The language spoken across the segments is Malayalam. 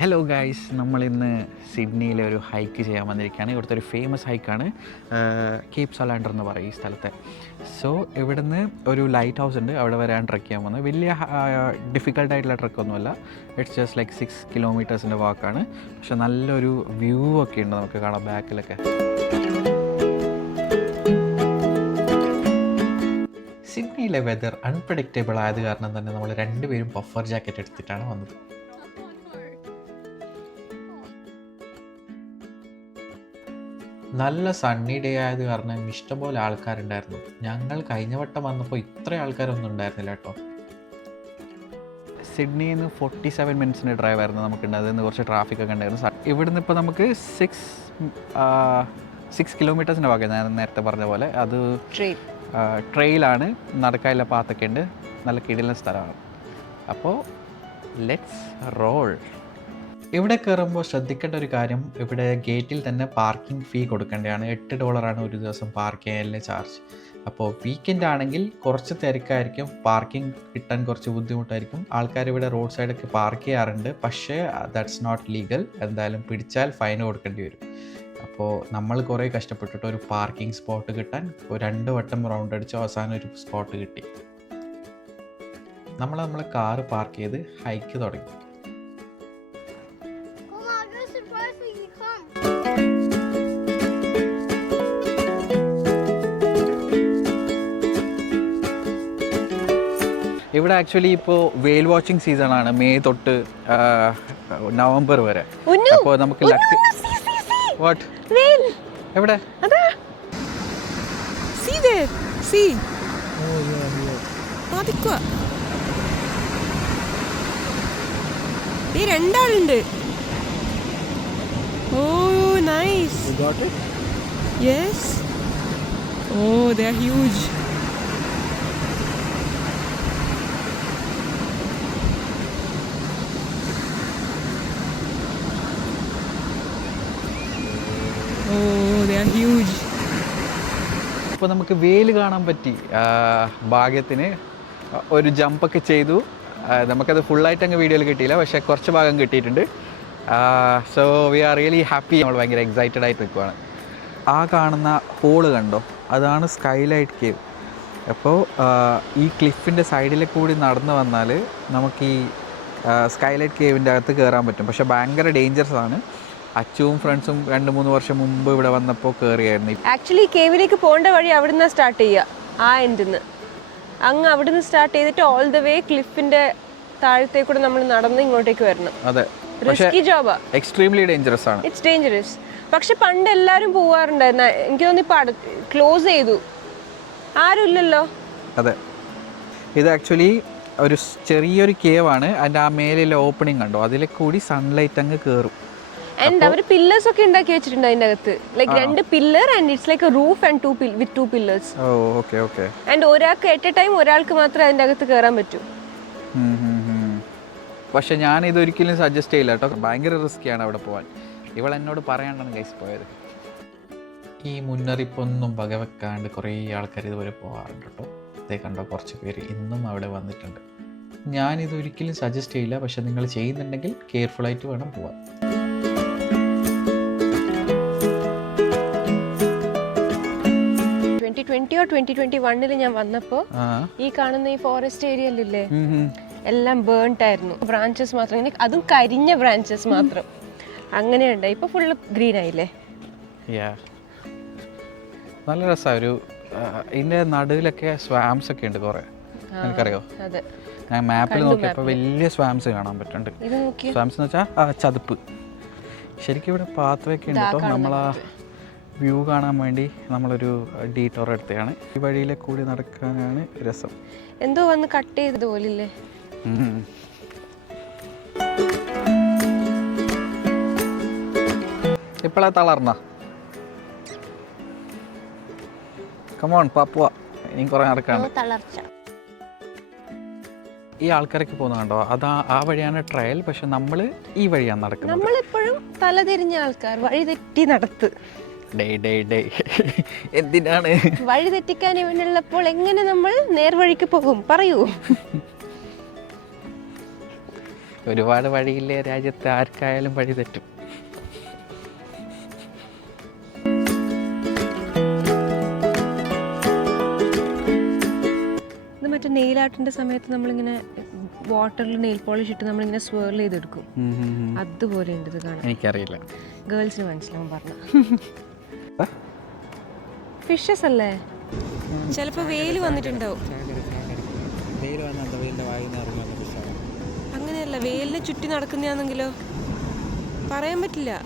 ഹലോ ഗായ്സ് നമ്മൾ ഇന്ന് സിഡ്നിയിലെ ഒരു ഹൈക്ക് ചെയ്യാൻ വന്നിരിക്കുകയാണ്. ഇവിടുത്തെ ഒരു ഫേമസ് ഹൈക്കാണ് കേപ്പ് സലാൻഡർ എന്ന് പറയും ഈ സ്ഥലത്തെ. സോ ഇവിടുന്ന് ഒരു ലൈറ്റ് ഹൗസ് ഉണ്ട്. അവിടെ വരാൻ ട്രക്ക് ചെയ്യാൻ വന്നത് വലിയ ഡിഫിക്കൽട്ട് ആയിട്ടുള്ള ട്രക്കൊന്നുമല്ല ഇറ്റ്സ് ജസ്റ്റ് ലൈക്ക് സിക്സ് കിലോമീറ്റേഴ്സിന്റെ വാക്കാണ് പക്ഷെ നല്ലൊരു വ്യൂ ഒക്കെ ഉണ്ട് നമുക്ക് കാണാം ബാക്കിലൊക്കെ. സിഡ്നിയിലെ വെതർ അൺപ്രഡിക്റ്റബിൾ ആയത് കാരണം തന്നെ നമ്മൾ രണ്ടുപേരും പഫർ ജാക്കറ്റ് എടുത്തിട്ടാണ് വന്നത്. നല്ല സണ്ണി ഡേ ആയത് കാരണം ഇഷ്ടംപോലെ ആൾക്കാരുണ്ടായിരുന്നു. ഞങ്ങൾ കഴിഞ്ഞ വട്ടം വന്നപ്പോൾ ഇത്ര ആൾക്കാരൊന്നും ഉണ്ടായിരുന്നില്ല കേട്ടോ. സിഡ്നിയിൽ നിന്ന് ഫോർട്ടി സെവൻ മിനിറ്റ്സിന്റെ ഡ്രൈവ് ആയിരുന്നു നമുക്കുണ്ട്. അതിൽ നിന്ന് കുറച്ച് ട്രാഫിക് ഒക്കെ ഉണ്ടായിരുന്നു. ഇവിടുന്ന് ഇപ്പോൾ നമുക്ക് സിക്സ് സിക്സ് കിലോമീറ്റേഴ്സിന്റെ ഭാഗം ഞാൻ നേരത്തെ പറഞ്ഞ പോലെ. അത് ട്രെയിൻ ട്രെയിലാണ് നടക്കാനുള്ള പാത്തൊക്കെ ഉണ്ട്. നല്ല കിടിലൻ സ്ഥലമാണ്. അപ്പോൾ ലെറ്റ്സ് റോൾ ഇവിടെ കയറുമ്പോൾ ശ്രദ്ധിക്കേണ്ട ഒരു കാര്യം ഇവിടെ ഗേറ്റിൽ തന്നെ പാർക്കിംഗ് ഫീ കൊടുക്കേണ്ടതാണ്. എട്ട് ഡോളറാണ് ഒരു ദിവസം പാർക്ക് ചെയ്യാനുള്ള ചാർജ് അപ്പോൾ വീക്കെൻഡ് ആണെങ്കിൽ കുറച്ച് തിരക്കായിരിക്കും പാർക്കിംഗ് കിട്ടാൻ കുറച്ച് ബുദ്ധിമുട്ടായിരിക്കും. ആൾക്കാർ ഇവിടെ റോഡ് സൈഡൊക്കെ പാർക്ക് ചെയ്യാറുണ്ട്. പക്ഷേ ദാറ്റ്സ് നോട്ട് ലീഗൽ എന്തായാലും പിടിച്ചാൽ ഫൈൻ കൊടുക്കേണ്ടി വരും. അപ്പോൾ നമ്മൾ കുറേ കഷ്ടപ്പെട്ടിട്ട് ഒരു പാർക്കിംഗ് സ്പോട്ട് കിട്ടാൻ രണ്ട് വട്ടം റൗണ്ട് അടിച്ച് അവസാനം ഒരു സ്പോട്ട് കിട്ടി. നമ്മൾ നമ്മളെ കാറ് പാർക്ക് ചെയ്ത് ഹൈക്ക് തുടങ്ങി. Surprised when you come. ഇവിടെ ആക്ച്വലി ഇപ്പോ വെയിൽ വാച്ചിങ് സീസൺ ആണ് മെയ് തൊട്ട് നവംബർ വരെ അപ്പോ അപ്പോൾ നമുക്ക് ലക്ക്. വാട്ട്. എവിടെ അതാ. See nice. You got it? Yes. Oh, they are huge. Huge ഇപ്പോൾ നമുക്ക് വെയിൽ കാണാൻ പറ്റി ഭാഗ്യത്തിന് ഒരു ജമ്പൊക്കെ ചെയ്തു നമുക്കത് ഫുള്ളായിട്ട് അങ്ങ് വീഡിയോയിൽ കിട്ടിയില്ല പക്ഷേ കുറച്ച് ഭാഗം കിട്ടിയിട്ടുണ്ട് so we are really happy നമ്മൾ ഭയങ്കര എക്സൈറ്റഡ് ആയിട്ട് നിൽക്കുവാണ്. ആ കാണുന്ന ഹോൾ കണ്ടോ? അതാണ് സ്കൈലൈറ്റ് കേവ് അപ്പോൾ ഈ ക്ലിഫിന്റെ സൈഡിൽ കൂടി നടന്നു വന്നാൽ നമുക്ക് ഈ സ്കൈലൈറ്റ് കേവിന്റെ അകത്ത് കയറാൻ പറ്റും. പക്ഷേ ഭയങ്കര ഡേഞ്ചറസ് ആണ്. അച്ചുവും ഫ്രണ്ട്സും രണ്ട് മൂന്ന് വർഷം മുമ്പ് ഇവിടെ വന്നപ്പോൾ കയറിയായിരുന്നു ആക്ച്വലി കേവിലേക്ക് പോകേണ്ട വഴി അവിടുന്ന് സ്റ്റാർട്ട് ചെയ്യുക. ആ എൻഡിൽ നിന്ന് അങ്ങ് അവിടുന്ന് സ്റ്റാർട്ട് ചെയ്തിട്ട് ഓൾ ദ വേ ക്ലിഫിന്റെ താഴത്തേക്കൂടെ നമ്മൾ നടന്ന് ഇങ്ങോട്ടേക്ക് വരണം. അതെ. റിസ്കി ജോബാ എക്സ്ട്രീംലി ഡേഞ്ചറസ് ആണ്. ഇറ്റ്സ് ഡേഞ്ചറസ് പക്ഷെ പണ്ട് എല്ലാവരും പോവാറുണ്ടായിരുന്നു. എനിക്ക് തോന്നി ഇപ്പൊ ക്ലോസ് ചെയ്തു. ആരും ഇല്ലല്ലോ അതെ. ഇത് ആക്ച്വലി ഒരു ചെറിയൊരു കേവ് ആണ്. അതിന്റെ ആ മേലിലെ ഓപ്പണിംഗ് കണ്ടോ? അതിലെ കൂടി സൺലൈറ്റ് അങ്ങ് കേറും. ആൻഡ് അവർ പില്ലേഴ്സ് ഒക്കെ ഉണ്ടാക്കി വെച്ചിട്ടുണ്ട് അതിന്റെ അകത്ത് ലൈക്ക് രണ്ട് pillar and it's like roof and two with two pillars oh okay okay and ഒരാൾക്ക് എറ്റ് എ ടൈം ഒരാൾക്ക് മാത്രമേ അതിന്റെ അകത്ത് കയറാൻ പറ്റൂ. പക്ഷെ ഞാൻ ഇതൊരിക്കലും സജസ്റ്റ് ചെയ്യില്ല കേട്ടോ. ഭയങ്കര റിസ്ക്കിയാണ് അവിടെ പോകാൻ ഇവൾ എന്നോട് പറയാണ്ടാണ് ഗൈസ് പോയത്. ഈ മുന്നറിയിപ്പൊന്നും വകവെക്കാണ്ട് കുറേ ആൾക്കാർ ഇതുവരെ പോകാറുണ്ട് കേട്ടോ. ഇതേ കണ്ടോ കുറച്ച് പേര് ഇന്നും അവിടെ വന്നിട്ടുണ്ട്. ഞാൻ ഇതൊരിക്കലും സജസ്റ്റ് ചെയ്യില്ല. പക്ഷെ നിങ്ങൾ ചെയ്യുന്നുണ്ടെങ്കിൽ കെയർഫുള്ളായിട്ട് വേണം പോകാൻ ട്വന്റി ട്വന്റിയോ ട്വന്റി ട്വന്റി വണ്ണിൽ ഞാൻ വന്നപ്പോൾ ഈ കാണുന്ന ഈ ഫോറസ്റ്റ് ഏരിയയിലില്ലേ. എല്ലാം ബേൺഡ് ആയിരുന്നു. ബ്രാഞ്ചസ് മാത്രം. ഇങ്ങനെ അതും കരിഞ്ഞ ബ്രാഞ്ചസ് മാത്രം. അങ്ങനെയുണ്ട്. ഇപ്പൊ ഫുള്ള് ഗ്രീൻ ആയില്ലേ. നല്ല രസമാണ് ഒരു ഇതിന്റെ ഇതിന്റെ നടുവിലൊക്കെ സ്വാംസ് ഒക്കെ ഉണ്ട് കുറേ. എനിക്കറിയോ അതെ. ഞാൻ മാപ്പിൽ നോക്കിയപ്പോൾ വലിയ സ്വാംസ് കാണാൻ പറ്റുന്നുണ്ട്. സ്വാംസ് എന്ന് വെച്ചാൽ ചതുപ്പ്. ശരിക്കും ഇവിടെ പാത്ത് ഒക്കെ ഉണ്ട് കേട്ടോ നമ്മൾ ആ വ്യൂ കാണാൻ വേണ്ടി നമ്മളൊരു ഡീറ്റോർ എടുത്തതാണ്. ഈ വഴിയിലെ കൂടി നടക്കാനാണ് രസം. എന്തോ വന്ന് കട്ട് ചെയ്തത് ഇപ്പോഴാ തളർന്ന. കമോൺ പാപ്പുവ. ഇനി കുറെ നടക്കാണ് ഈ ആൾക്കാരൊക്കെ പോകുന്ന കണ്ടോ? അതാ ആ വഴിയാണ് ട്രയൽ പക്ഷെ നമ്മൾ ഈ വഴിയാണ് നടക്കുന്നത്. നമ്മളെപ്പോഴും തലതിരിഞ്ഞ ആൾക്കാർ വഴി തെറ്റി നടത്ത്. ഡേ ഡേ ഡേ എന്തിനാണ്? വഴി തെറ്റിക്കാൻ ഇവനുള്ളപ്പോൾ എങ്ങനെ നമ്മൾ നേർവഴിക്ക് പോകും? പറയൂ. ഒരുപാട് വഴിയില്ലേ രാജ്യത്ത് ആർക്കായാലും വഴി തെറ്റും. ഇത് മറ്റേ നെയിൽ ആർട്ടിന്റെ സമയത്ത് നമ്മളിങ്ങനെ വാട്ടറിൽ നെയിൽ പോളിഷ് ഇട്ട് നമ്മളിങ്ങനെ സ്വേർൽ ചെയ്തെടുക്കും. അതുപോലെ ഉണ്ട് ഇത് കാണാൻ. എനിക്കറിയില്ല. ഗേൾസിന് മനസ്സിലാവും പറഞ്ഞു. ഫിഷസ് അല്ലേ? ചിലപ്പോ വെയിൽ വന്നിട്ടുണ്ടാവും. വെയിലിനെ ചുറ്റി നടക്കുന്നതാണെങ്കിലോ? പറയാൻ പറ്റില്ല.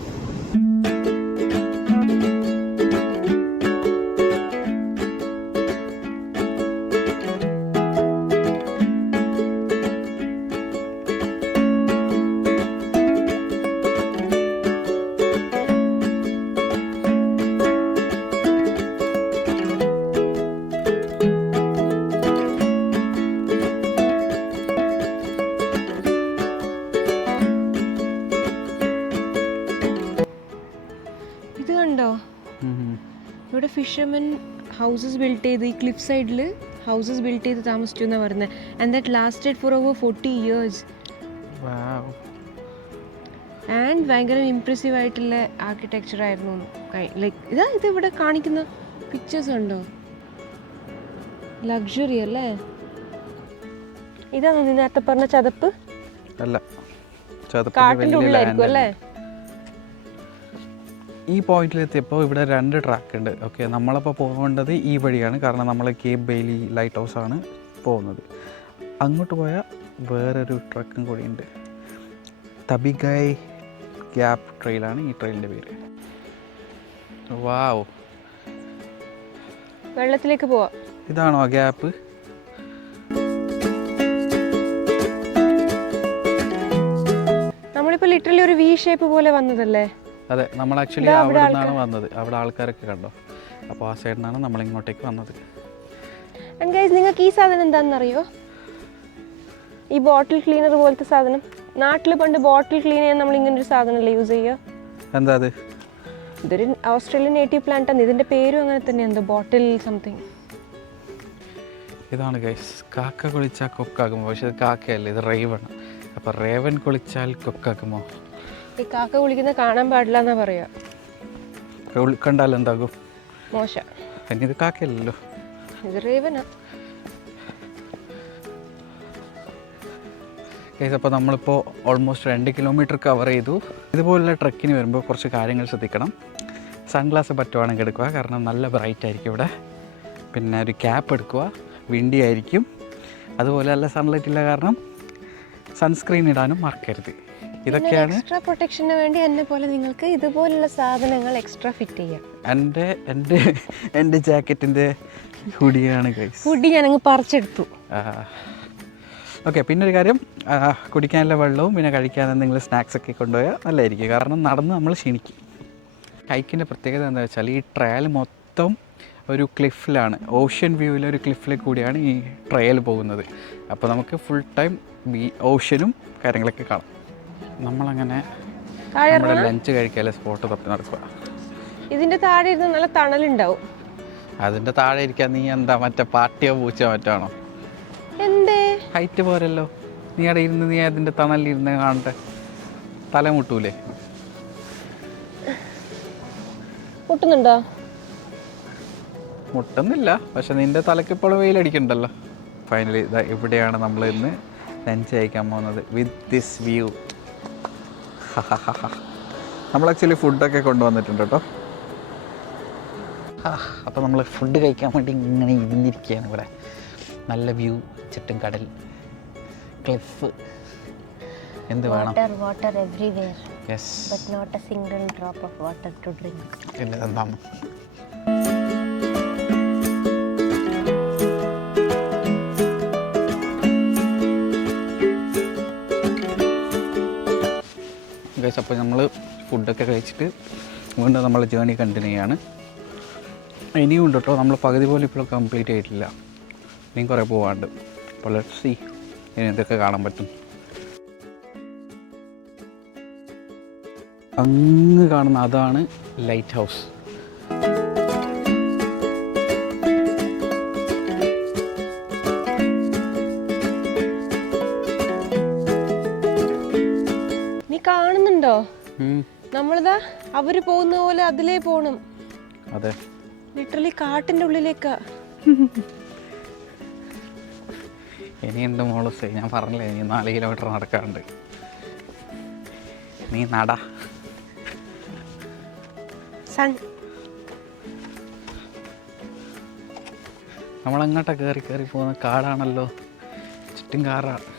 ഇവിടെ ഫിഷർമെൻ ഹൗസസ് ബിൽഡ് ചെയ്ത് ഈ ക്ലിഫ് സൈഡിൽ ഹൗസസ് ബിൽഡ് ചെയ്ത് താമസിച്ചു എന്നാണ് പറയുന്നത് and that lasted for over forty years. And ഭയങ്കര ഇംപ്രസീവ് ആയിട്ടുള്ള ആർക്കിടെക്ചർ ആയിരുന്നു. ലൈക്ക് ഇതാ ഇത് ഇവിടെ കാണിക്കുന്ന പിക്ചേഴ്സ് ഉണ്ടോ ലക്ഷറി അല്ലേ? ഇതാണ് നീ നേരത്തെ പറഞ്ഞ ചതപ്പ്? അല്ല. കാട്ടിന്റെ വലിയ ഉള്ളിലായിരിക്കും അല്ലേ? ഈ പോയിന്റിൽ എത്തിയപ്പോൾ ഇവിടെ രണ്ട് ട്രാക്ക് ഉണ്ട്. ഓക്കെ നമ്മളപ്പോൾ പോകേണ്ടത് ഈ വഴിയാണ്. കാരണം നമ്മൾ കേപ്പ് ബെയിലി ലൈറ്റ് ഹൗസ് ആണ് പോകുന്നത്. അങ്ങോട്ട് പോയാൽ വേറൊരു ട്രക്കും കൂടിയുണ്ട് തബിഗായ് ഗ്യാപ് ട്രെയിലാണ് ഈ ട്രെയിലിന്റെ പേര്. വാവ് വെള്ളത്തിലേക്ക് പോവാ. ഇതാണോ ആ ഗ്യാപ്പ് നമ്മളിപ്പോൾ ലിറ്ററലി ഒരു വി ഷേപ്പ് പോലെ വന്നതല്ലേ? അതെ നമ്മൾ ആക്ച്വലി അവിടെ നിന്നാണ് വന്നത്. അവിടെ ആൾക്കാരൊക്കെ കണ്ടോ? അപ്പോൾ ആ സൈഡിൽ നിന്നാണ് നമ്മൾ ഇങ്ങോട്ടേക്ക് വന്നത്. നിങ്ങൾക്ക് ഈ സാധനം എന്താണെന്നറിയോ? ഈ ബോട്ടിൽ ക്ലീനർ പോലത്തെ സാധനം. നാട്ടിൽ പണ്ട് ബോട്ടിൽ ക്ലീൻ ചെയ്യാൻ നമ്മൾ ഇങ്ങനെ ഒരു സാധനമല്ലേ യൂസ് ചെയ്യുക? എന്താ അത്? ഇതൊരു ഓസ്ട്രേലിയൻ നേറ്റീവ് പ്ലാന്റ് ആണ്. ഇതിന്റെ പേരും അങ്ങനെ തന്നെ എന്തോ ബോട്ടിൽ സംതിങ് ഇതാണ് ഗൈസ് കാക്ക കുളിച്ചാൽ കൊക്കാകുമോ പക്ഷെ ഇത് കാക്കയല്ല ഇത് റേവൺ അപ്പോൾ റേവൻ കുളിച്ചാൽ കൊക്കാകുമോ ഈ കാക്ക കുളിക്കുന്ന കാണാൻ പാടില്ല എന്നാ പറയാ കണ്ടാൽ എന്താകും? മോശ. പിന്നെ ഇത് കാക്കയല്ലല്ലോ. ഇത് റേവനാ. അപ്പോൾ നമ്മളിപ്പോൾ ഓൾമോസ്റ്റ് രണ്ട് കിലോമീറ്റർ കവർ ചെയ്തു. ഇതുപോലുള്ള ട്രക്കിന് വരുമ്പോൾ കുറച്ച് കാര്യങ്ങൾ ശ്രദ്ധിക്കണം. സൺഗ്ലാസ് പറ്റുവാണെങ്കിൽ എടുക്കുക. കാരണം നല്ല ബ്രൈറ്റ് ആയിരിക്കും ഇവിടെ. പിന്നെ ഒരു ക്യാപ്പ് എടുക്കുക. വിണ്ടി ആയിരിക്കും. അതുപോലെ നല്ല സൺലൈറ്റ് ഇല്ല കാരണം സൺസ്ക്രീൻ ഇടാനും മറക്കരുത്. ഇതൊക്കെയാണ് എക്സ്ട്രാ പ്രൊട്ടക്ഷന് വേണ്ടി എന്നെ പോലെ നിങ്ങൾക്ക് ഇതുപോലുള്ള സാധനങ്ങൾ എക്സ്ട്രാ ഫിറ്റ് ചെയ്യാം. എന്റെ എന്റെ എന്റെ ജാക്കറ്റിന്റെ ഹുഡിയാണ് ഗൈസ് ഞാൻ അങ്ങ് പറിച്ചെടുത്തു. ഓക്കെ പിന്നെ ഒരു കാര്യം കുടിക്കാനുള്ള വെള്ളവും പിന്നെ കഴിക്കാൻ എന്തെങ്കിലും സ്നാക്സ് ഒക്കെ കൊണ്ടുപോയാൽ നല്ലതായിരിക്കും. കാരണം നടന്ന് നമ്മൾ ക്ഷീണിക്കും. ഹൈക്കിന്റെ പ്രത്യേകത എന്താ വെച്ചാൽ ഈ ട്രയൽ മൊത്തം ഒരു ക്ലിഫിലാണ് ഓഷ്യൻ വ്യൂവിലെ ഒരു ക്ലിഫിൽ കൂടിയാണ് ഈ ട്രയൽ പോകുന്നത്. അപ്പോൾ നമുക്ക് ഫുൾ ടൈം ഓഷ്യനും കാര്യങ്ങളൊക്കെ കാണാം. നമ്മളങ്ങനെ നമ്മുടെ ലഞ്ച് കഴിക്കാനുള്ള സ്പോട്ട് തപ്പി നടക്കുക. ഇതിന്റെ താഴെ ഇരുന്ന് നല്ല തണലുണ്ടാവും. അതിന്റെ താഴെ ഇരിക്കാൻ നീ എന്താ മറ്റേ പാട്ടിയോ പൂച്ചയോ മറ്റാണോ എന്തേ? ഹൈറ്റ് പോരല്ലോ. നീ അവിടെ ഇരുന്ന് നീ അതിന്റെ തണലിൽ തണലിരുന്ന് കാണട്ടെ. തല മുട്ടൂലേ? പൊട്ടുന്നുണ്ടോ മുട്ടുന്നില്ല. പക്ഷെ നിന്റെ തലക്ക് ഇപ്പോൾ വെയിലടിക്കണ്ടല്ലോ ഫൈനലി ഇതാ ഇവിടെയാണ് നമ്മൾ ഇന്ന് ലഞ്ച് കഴിക്കാൻ പോകുന്നത് വിത്ത് ദിസ് വ്യൂ നമ്മൾ ആക്ച്വലി ഫുഡൊക്കെ കൊണ്ടുവന്നിട്ടുണ്ട് കേട്ടോ. അപ്പോൾ നമ്മൾ ഫുഡ് കഴിക്കാൻ വേണ്ടി ഇങ്ങനെ ഇരുന്നിരിക്കുകയാണ് ഇവിടെ. നല്ല വ്യൂ ചുറ്റും കടൽ ക്ലിഫ് എന്ത് വേണം? Water everywhere, yes but not a single drop of water to drink. പിന്നെ എന്താണ് ഗൈസ് അപ്പോൾ നമ്മൾ ഫുഡൊക്കെ കഴിച്ചിട്ട് വീണ്ടും നമ്മൾ ജേണി കണ്ടിന്യൂ ചെയ്യാണ്. ഇനിയും ഉണ്ട് കേട്ടോ നമ്മൾ പകുതി പോലും ഇപ്പോൾ കംപ്ലീറ്റ് ആയിട്ടില്ല. ഇനിയും കുറേ പോകാണ്ട് അപ്പോൾ ലെറ്റ് സി ഇനി എന്തൊക്കെ കാണാൻ പറ്റും. അങ്ങ് കാണുന്ന അതാണ് ലൈറ്റ് ഹൗസ് നമ്മളിതാ അവർ പോകുന്ന പോലെ അതിലേ പോണം. അതെ. ലിറ്ററലി കാട്ടിന്റെ ഉള്ളിലേക്കാ. എന്ത് മോളസ്? ഞാൻ പറഞ്ഞില്ലേ ഇനി നാല് കിലോമീറ്റർ നടക്കാറുണ്ട് നീ നട. നമ്മളങ്ങോട്ടാ കേറി കയറി പോകുന്ന? കാടാണല്ലോ. ചുറ്റും കാറാണ്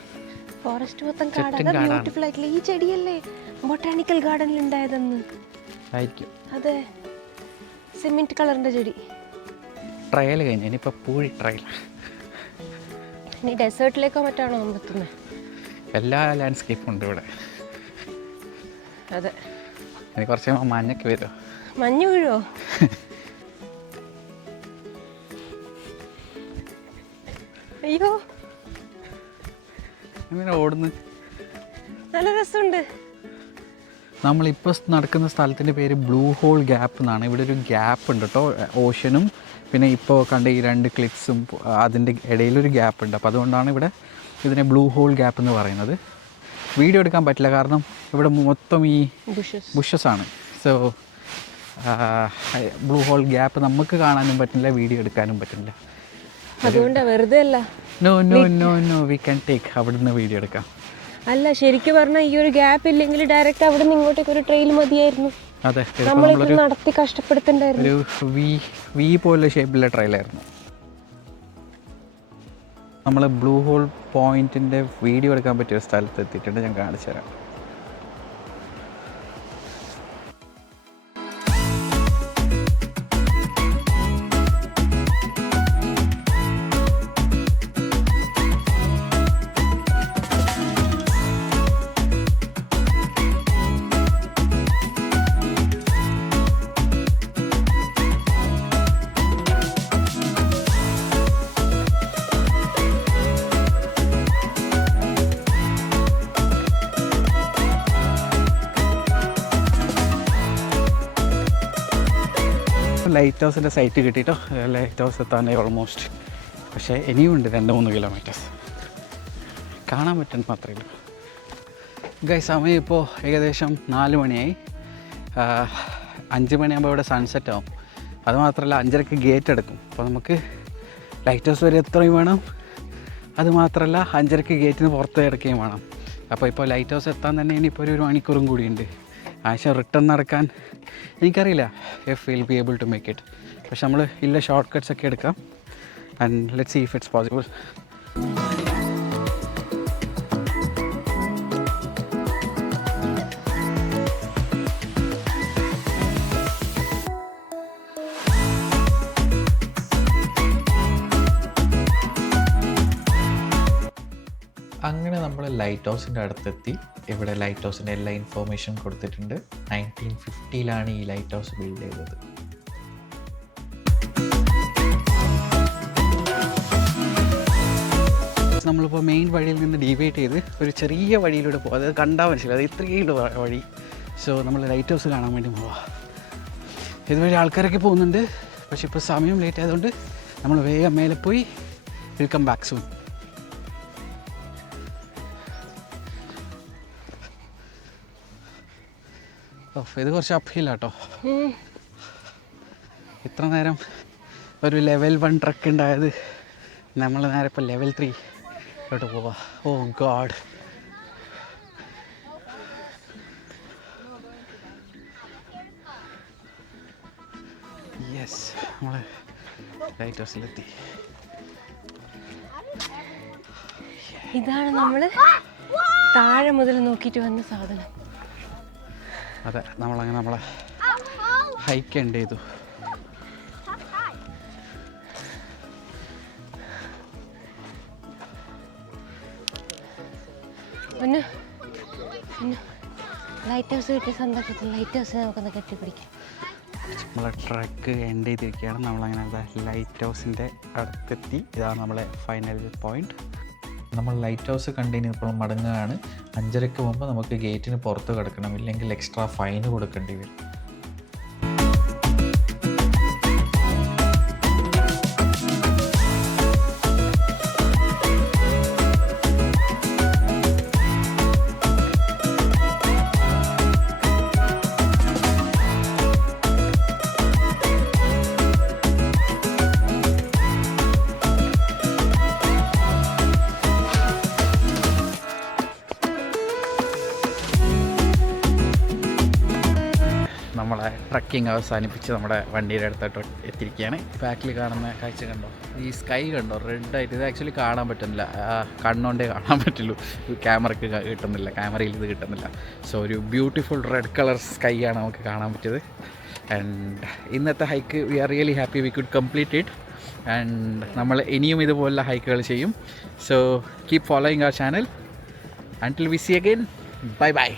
ഫോറസ്റ്റ് മൊത്തം കാടാണ്. ബ്യൂട്ടിഫുൾ ആയിട്ടുള്ള ഈ ചെടിയല്ലേ? ബൊട്ടാണിക്കൽ ഗാർഡനിൽ ഉണ്ടായതെന്ന്. ആയിരിക്കും. അതെ. സിമെന്റ് കളറിന്റെ ചെടി. ട്രയൽ കഴിഞ്ഞു. ഇനിയിപ്പോൾ പൂഴി ട്രയൽ ഇനി ഡെസേർട്ടിലേക്കോ മറ്റാണോ നമ്മൾ എത്തുന്നത് എല്ലാ ലാൻഡ്സ്കേപ്പും ഉണ്ട് ഇവിടെ. അതെ. ഇനി കുറച്ച് മഞ്ഞൊക്കെ വരുമോ മഞ്ഞ് വീഴോ? അയ്യോ. ഇങ്ങനെ ഓടുന്നു? നമ്മളിപ്പോൾ നടക്കുന്ന സ്ഥലത്തിന്റെ പേര് ബ്ലൂ ഹോൾ ഗ്യാപ്പ് എന്നാണ്. ഇവിടെ ഒരു ഗ്യാപ്പ് ഉണ്ട് കേട്ടോ ഓഷനും. പിന്നെ ഇപ്പോൾ കണ്ട ഈ രണ്ട് ക്ലിക്സും അതിന്റെ ഇടയിലൊരു ഗ്യാപ്പ് ഉണ്ട്. അപ്പോൾ അതുകൊണ്ടാണ് ഇവിടെ ഇതിനെ ബ്ലൂ ഹോൾ ഗ്യാപ്പ് എന്ന് പറയുന്നത്. വീഡിയോ എടുക്കാൻ പറ്റില്ല കാരണം ഇവിടെ മൊത്തം ഈ ബുഷസ് ബുഷസ് ആണ്. സോ ബ്ലൂ ഹോൾ ഗ്യാപ്പ് നമുക്ക് കാണാനും പറ്റില്ല വീഡിയോ എടുക്കാനും പറ്റില്ല. അതുകൊണ്ടാണ് വെറുതെ അല്ല no no no no we can take അവിടുന്ന് വീഡിയോ എടുക്കാം. അല്ല ശരിക്കും പറഞ്ഞാൽ ഈ ഒരു ഗ്യാപ്പ് ഇല്ലെങ്കിൽ ഡയറക്റ്റ് അവിടെ നിന്ന് ഇങ്ങോട്ടേക്ക് ഒരു ട്രെയിൽ മതിയായിരുന്നു. അതെ നമ്മൾ നമ്മളിത് നടത്തി കഷ്ടപ്പെടുത്തണ്ടായിരുന്നു. ഒരു വി വി പോലെ ഷേപ്പിലുള്ള ട്രെയിലായിരുന്നു നമ്മൾ ബ്ലൂ ഹോൾ പോയിന്റിന്റെ വീഡിയോ എടുക്കാൻ പറ്റിയ സ്ഥലത്ത് എത്തിയിട്ടുണ്ട് ഞാൻ കാണിച്ചു തരാം ലൈറ്റ് ഹൗസിന്റെ സൈറ്റ് കിട്ടിയിട്ടോ ലൈറ്റ് ഹൗസ് എത്താനായി ഓൾമോസ്റ്റ് പക്ഷേ ഇനിയും ഉണ്ട് രണ്ട് മൂന്ന് കിലോമീറ്റേഴ്സ് കാണാൻ പറ്റുന്ന മാത്രമേ ഉള്ളൂ. ഗൈ സമയം ഇപ്പോൾ ഏകദേശം നാല് മണിയായി. അഞ്ച് മണിയാകുമ്പോൾ ഇവിടെ സൺസെറ്റ് ആവും. അതുമാത്രമല്ല അഞ്ചരക്ക് ഗേറ്റ് എടുക്കും. അപ്പോൾ നമുക്ക് ലൈറ്റ് ഹൗസ് വരെ എത്രയും വേണം. അതുമാത്രമല്ല അഞ്ചരക്ക് ഗേറ്റിന് പുറത്ത് കിടക്കുകയും വേണം. അപ്പോൾ ഇപ്പോൾ ലൈറ്റ് ഹൗസ് എത്താൻ തന്നെ ഇനിയിപ്പോൾ ഒരു മണിക്കൂറും കൂടിയുണ്ട്. ആവശ്യം റിട്ടേൺ നടക്കാൻ എനിക്കറിയില്ല. If will be able to make it പക്ഷെ നമ്മൾ ഇല്ല ഷോർട്ട് കട്ട്സ് ഒക്കെ എടുക്കാം. And let see if it's possible അങ്ങനെ നമ്മൾ ലൈറ്റ് ഹൗസിന്റെ അടുത്തെത്തി. ഇവിടെ ലൈറ്റ് ഹൗസിന്റെ എല്ലാ ഇൻഫോർമേഷൻ കൊടുത്തിട്ടുണ്ട്. നയന്റീൻ ഫിഫ്റ്റിയിലാണ് ഈ ലൈറ്റ് ഹൗസ് ബിൽഡ് ചെയ്തത്. നമ്മളിപ്പോൾ മെയിൻ വഴിയിൽ നിന്ന് ഡീവേറ്റ് ചെയ്ത് ഒരു ചെറിയ വഴിയിലൂടെ പോകും അത് കണ്ടാൽ മനസ്സിലായി അത് ഇത്രയേ വഴി. സോ നമ്മൾ ലൈറ്റ് ഹൗസ് കാണാൻ വേണ്ടി പോവാം. ഇതുവഴി ആൾക്കാരൊക്കെ പോകുന്നുണ്ട്. പക്ഷെ ഇപ്പോൾ സമയം ലേറ്റ് ആയതുകൊണ്ട് നമ്മൾ വേഗം മേലെ പോയി. വെൽക്കം ബാക്ക് സൂൺ ഇത് കുറച്ച് അപ്ഹില്ല കേട്ടോ ഇത്ര നേരം ഒരു ലെവൽ വൺ ട്രക്ക് ഉണ്ടായത്. നമ്മൾ നേരെ ഇപ്പോൾ ലെവൽ ത്രീ ഇങ്ങോട്ട് പോവാ. ഓ ഗാഡ് യെസ് നമ്മൾ ലൈറ്റ് ഹൗസിലെത്തി ഇതാണ് നമ്മൾ താഴെ മുതൽ നോക്കിയിട്ട് വന്ന സാധനം. അതെ നമ്മളങ്ങനെ നമ്മളെ ഹൈക്ക് എൻഡ് ചെയ്തു. ഒന്ന് ഒന്ന് ലൈറ്റ് ഹൗസ് കിട്ടിയ സന്തോഷത്തിൽ ലൈറ്റ് ഹൗസ് നമുക്കൊന്ന് കെട്ടിപ്പിടിക്കാം. നമ്മളെ ട്രക്ക് എൻഡ് ചെയ്തിരിക്കുകയാണ്. നമ്മളങ്ങനെ ലൈറ്റ് ഹൗസിന്റെ അടുത്തെത്തി. ഇതാണ് നമ്മളെ ഫൈനൽ പോയിന്റ് നമ്മൾ ലൈറ്റ് ഹൗസ് കണ്ടെയ്നർ ഇപ്പോൾ മടങ്ങുകയാണ്. അഞ്ചരയ്ക്ക് മുമ്പ് നമുക്ക് ഗേറ്റിന് പുറത്ത് കിടക്കണം. ഇല്ലെങ്കിൽ എക്സ്ട്രാ ഫൈൻ കൊടുക്കേണ്ടി വരും. ട്രക്കിംഗ് അവസാനിപ്പിച്ച് നമ്മുടെ വണ്ടിയുടെ അടുത്തോട്ട് എത്തിയിരിക്കുകയാണ്. ബാക്കിൽ കാണുന്ന കാഴ്ച കണ്ടോ? ഈ സ്കൈ കണ്ടോ? റെഡ് ആയിട്ട്. ഇത് ആക്ച്വലി കാണാൻ പറ്റുന്നില്ല. കണ്ണുകൊണ്ടേ കാണാൻ പറ്റുള്ളൂ. ക്യാമറയ്ക്ക് കിട്ടുന്നില്ല. ക്യാമറയിൽ ഇത് കിട്ടുന്നില്ല. സോ ഒരു ബ്യൂട്ടിഫുൾ റെഡ് കളർ സ്കൈ ആണ് നമുക്ക് കാണാൻ പറ്റിയത്. ആൻഡ് ഇന്നത്തെ hike we are really happy we could complete it and നമ്മൾ ഇനിയും ഇതുപോലുള്ള ഹൈക്കുകൾ ചെയ്യും. So keep following our channel and we see again bye bye